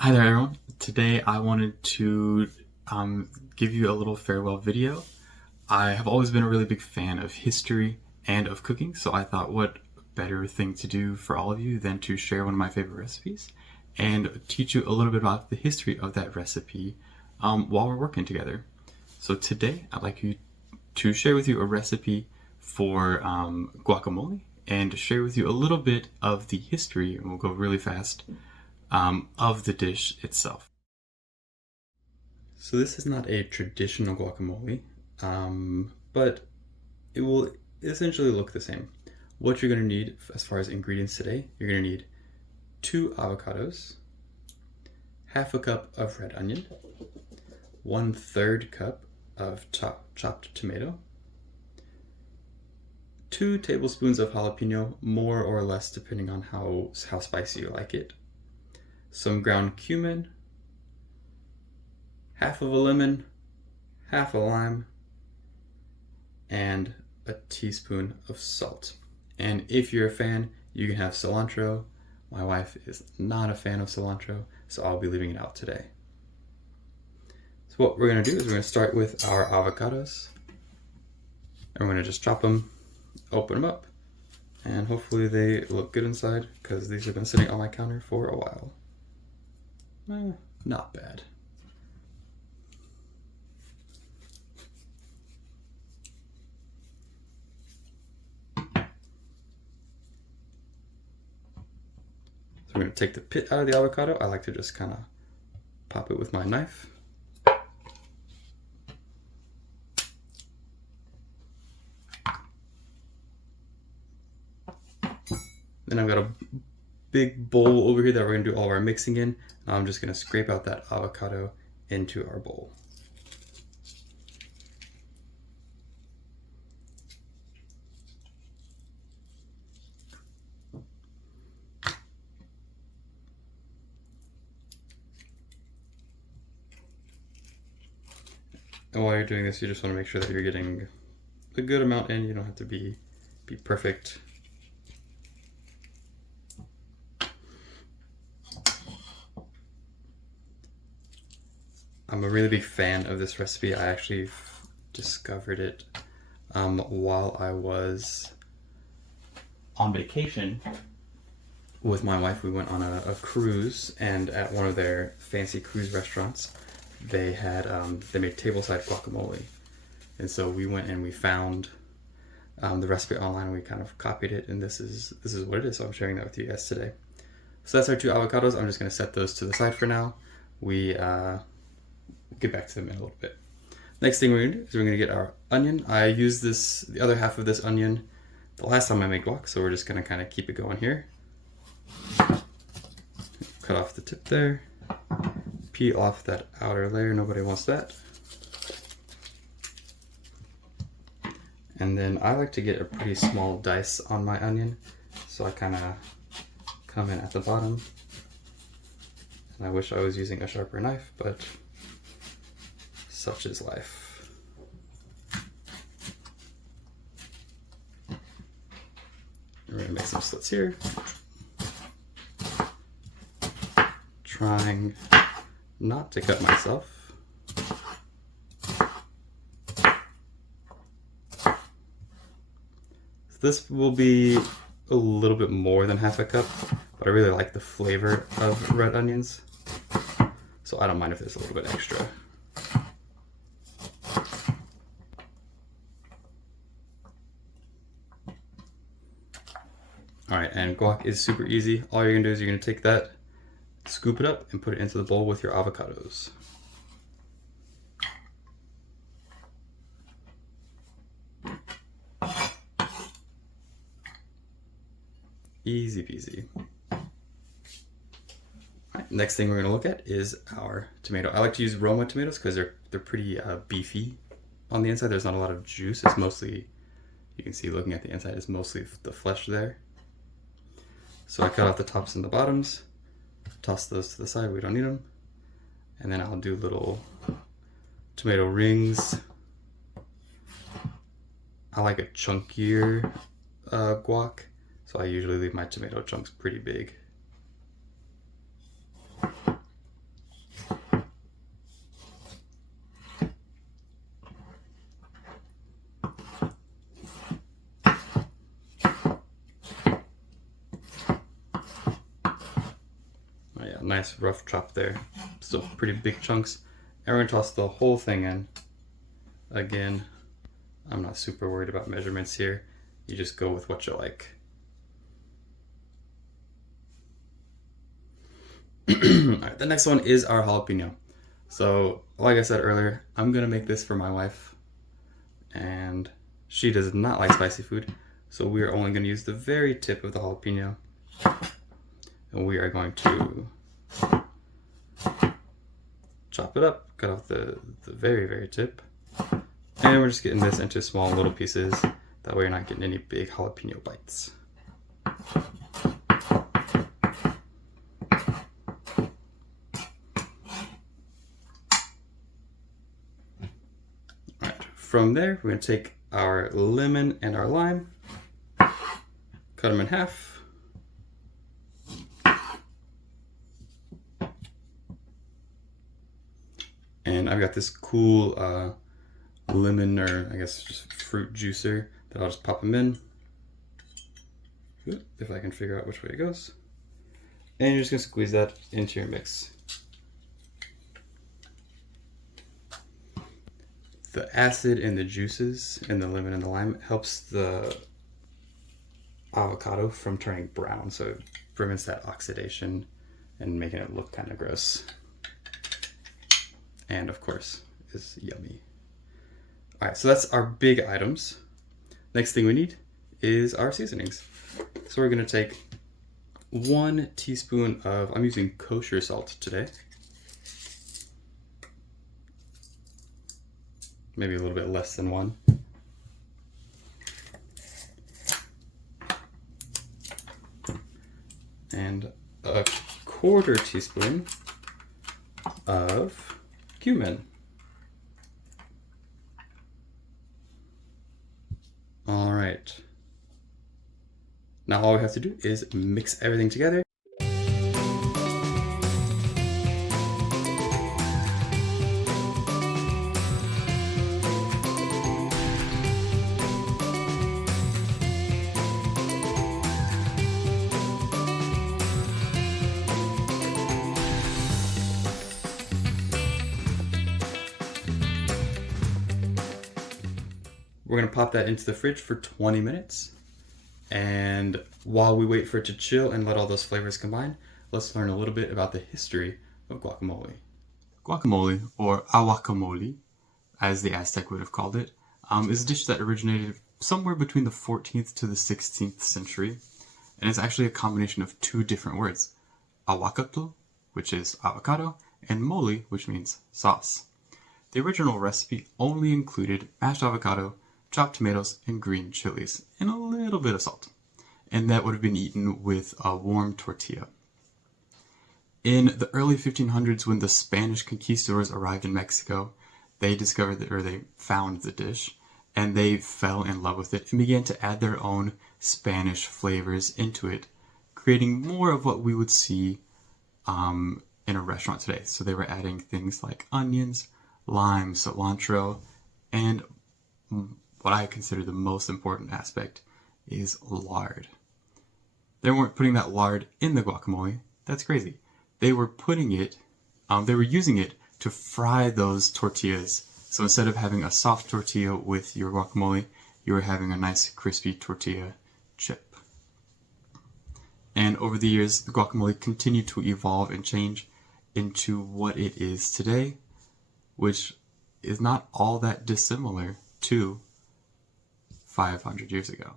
Hi there, everyone. Today I wanted to give you a little farewell video. I have always been a really big fan of history and of cooking, so I thought what better thing to do for all of you than to share one of my favorite recipes and teach you a little bit about the history of that recipe while we're working together. So today I'd like to share with you a recipe for guacamole and share with you a little bit of the history, and we'll go really fast, of the dish itself. So this is not a traditional guacamole, but it will essentially look the same. What you're going to need as far as ingredients today, you're going to need 2 avocados, half a cup of red onion, 1/3 cup of chopped tomato, 2 tablespoons of jalapeno, more or less depending on how spicy you like it, some ground cumin, half of a lemon, half a lime, and a teaspoon of salt. And if you're a fan, you can have cilantro. My wife is not a fan of cilantro, so I'll be leaving it out today. So what we're going to do is we're going to start with our avocados. And we're going to just chop them, open them up, and hopefully they look good inside because these have been sitting on my counter for a while. Not bad. So we're going to take the pit out of the avocado. I like to just kind of pop it with my knife. Then I've got a big bowl over here that we're going to do all of our mixing in. Now I'm just going to scrape out that avocado into our bowl. And while you're doing this, you just want to make sure that you're getting a good amount in. You don't have to be perfect. I'm a really big fan of this recipe. I actually discovered it while I was on vacation with my wife. We went on a cruise, and at one of their fancy cruise restaurants, they had they made tableside guacamole, and so we went and we found the recipe online, and we kind of copied it, and this is what it is. So I'm sharing that with you guys today. So that's our 2 avocados. I'm just going to set those to the side for now. We get back to them in a little bit. Next thing we're going to do is we're going to get our onion. I used the other half of this onion the last time I made guac, so we're just going to kind of keep it going here. Cut off the tip there. Peel off that outer layer. Nobody wants that. And then I like to get a pretty small dice on my onion, so I kind of come in at the bottom. And I wish I was using a sharper knife, but such is life. We're going to make some slits here. Trying not to cut myself. So this will be a little bit more than half a cup, but I really like the flavor of red onions, so I don't mind if there's a little bit extra. Alright, and guac is super easy. All you're going to do is you're going to take that, scoop it up, and put it into the bowl with your avocados. Easy peasy. Alright, next thing we're going to look at is our tomato. I like to use Roma tomatoes because they're pretty beefy on the inside. There's not a lot of juice. It's mostly, you can see looking at the inside, it's mostly the flesh there. So I cut off the tops and the bottoms, toss those to the side, we don't need them. And then I'll do little tomato rings. I like a chunkier guac, so I usually leave my tomato chunks pretty big. nice rough chop there. Still pretty big chunks. And we're gonna toss the whole thing in. Again, I'm not super worried about measurements here. You just go with what you like. Alright, the next one is our jalapeno. So, like I said earlier, I'm gonna make this for my wife. And she does not like spicy food. So we are only gonna use the very tip of the jalapeno. And we are going to chop it up, cut off the very, very tip. And we're just getting this into small little pieces. That way you're not getting any big jalapeno bites. Alright, from there we're going to take our lemon and our lime, cut them in half. And I've got this cool lemon, or I guess just fruit juicer, that I'll just pop them in. If I can figure out which way it goes. And you're just gonna squeeze that into your mix. The acid in the juices in the lemon and the lime helps the avocado from turning brown, so it prevents that oxidation and making it look kind of gross. And of course, is yummy. All right, so that's our big items. Next thing we need is our seasonings. So we're gonna take 1 teaspoon of, I'm using kosher salt today. Maybe a little bit less than 1. And a 1/4 teaspoon of cumin. All right. Now all we have to do is mix everything together. We're gonna pop that into the fridge for 20 minutes. And while we wait for it to chill and let all those flavors combine, let's learn a little bit about the history of guacamole. Guacamole, or aguacamole, as the Aztec would have called it, is a dish that originated somewhere between the 14th to the 16th century. And it's actually a combination of 2 different words. Aguacatl, which is avocado, and mole, which means sauce. The original recipe only included mashed avocado, chopped tomatoes, and green chilies, and a little bit of salt. And that would have been eaten with a warm tortilla. In the early 1500s, when the Spanish conquistadors arrived in Mexico, they found the dish, and they fell in love with it and began to add their own Spanish flavors into it, creating more of what we would see in a restaurant today. So they were adding things like onions, lime, cilantro, and what I consider the most important aspect is lard. They weren't putting that lard in the guacamole. That's crazy. They were putting it, they were using it to fry those tortillas. So instead of having a soft tortilla with your guacamole, you were having a nice crispy tortilla chip. And over the years, the guacamole continued to evolve and change into what it is today, which is not all that dissimilar to 500 years ago.